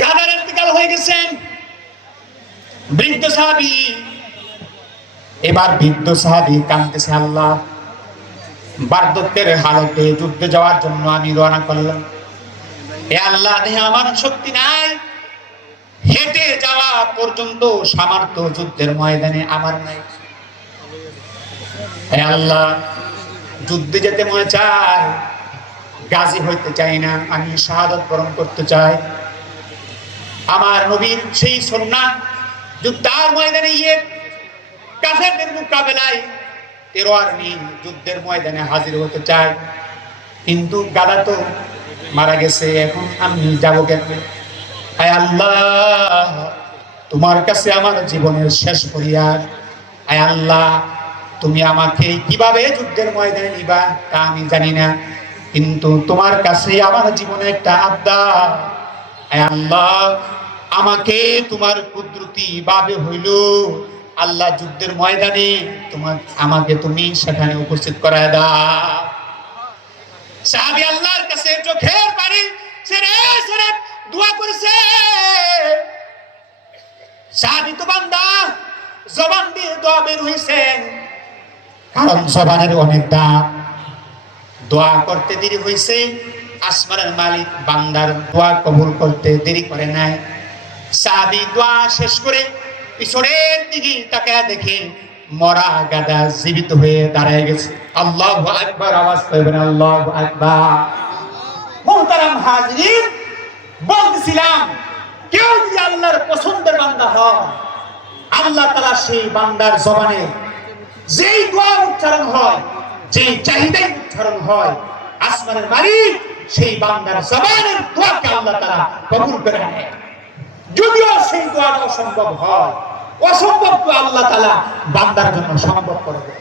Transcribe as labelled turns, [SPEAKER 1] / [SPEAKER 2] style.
[SPEAKER 1] গাদার ইন্তেকাল হয়ে গেছেন বৃদ্ধ সাহাবি, এবার বৃদ্ধ সাহাবি আল্লাহ, বার্ধক্যের হালতে যুদ্ধে যাওয়ার জন্য আমি রওনা করলাম। এ আল্লাহ, দেহে আমার শক্তি নাই। হেঁটে যাওয়া পর্যন্ত সামর্থ্য যুদ্ধের ময়দানে আমার নাই। হে আল্লাহ, যুদ্ধে যেতে মনে চায়, গাজী হইতে চাই না, আমি শাহাদত বরণ করতে চাই। আমার নবীর সেই সন্না যুদ্ধার ময়দানে গিয়ে কাফেরদের মোকাবেলায় তেরোয়ার নিয়ে যুদ্ধের ময়দানে হাজির হতে চায়। কিন্তু গাদা তো মারা গেছে, এখন আমি যাব কেন আয় আল্লাহ, তোমার কাছে আমার জীবনের শেষ ফরিয়াদ। আয় আল্লাহ, তুমি আমাকে কীভাবে যুদ্ধের ময়দানে নিবা তা আমি জানি না। কিন্তু তোমার কাছে আমার জীবনে একটা আবদা আয় আল্লাহ, আমাকে তোমার কুদরতি ভাবে হইল। আল্লাহ যুদ্ধের ময়দানে তোমার, আমাকে তুমি সেখানে উপস্থিত করায় দাও। সাহাবি আল্লাহর কাছে চোখের পানি সেরে সেরে দোয়া করেছে। সাহাবি তো বান্দা, জবান দিয়ে দোয়া বের হয়েছে কারণ জবানের অনেক দাম। দোয়া করতে দেরি হয়েছে আসমানের মালিক বান্দার দোয়া কবুল করতে দেরি করে নাই। সাহাবি দোয়া শেষ করে পিছনের দিকে তাকায় দেখে মরা গাদা জীবিত হয়ে দাঁড়ায় গেছে। আল্লাহ আকবার, আওয়াজ করবেন আল্লাহ আকবার। মোহতারাম হাজরিন, বলতেছিলাম, কেউ যদি আল্লাহর পছন্দের বান্দা হয়, আল্লাহ তালা সেই বান্দার জবানে যেই দোয়া উচ্চারণ হয়, যেই চাহিদাই উচ্চারণ হয়, আসমানের মালিক সেই বান্দার জবানের দোয়াকে আল্লাহ তারা কবুল করে নেয়। যদিও সেই দোয়াটা অসম্ভব হয় অসম্ভব তো আল্লাহ তালা বান্দার জন্য সম্ভব করে দেয়।